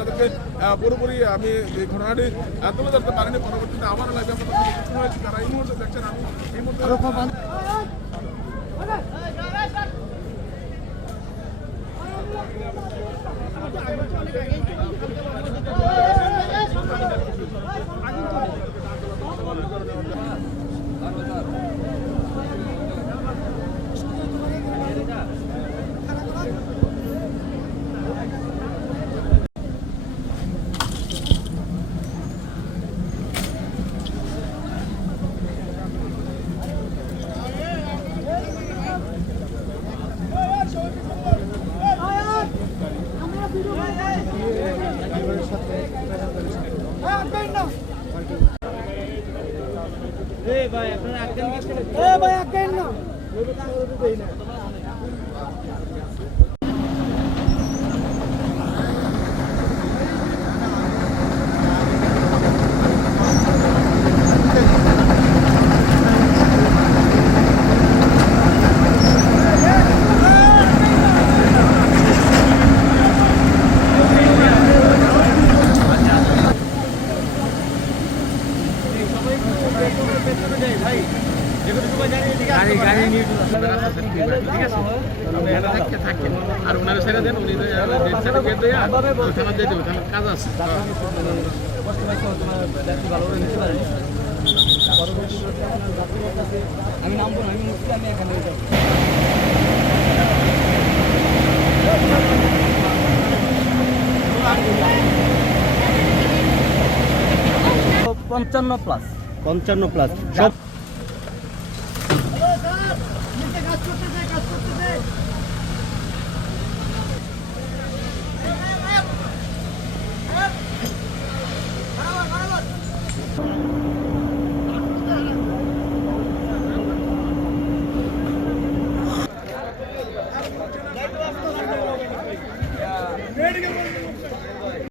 আপনাদেরকে পুরোপুরি আমি এই ঘটনাটি তুলে ধরতে পারিনি। পরবর্তীতে আবার লাইভে আপনাদের হয়েছে তারা এই মুহূর্তে দেখছেন। আমি এই মুহূর্তে আর ওনারা ছেড়ে দেন, উনি কাজ আছে। আমি নামবো না, আমি মুক্তি, আমি এখানে 55 প্লাস সব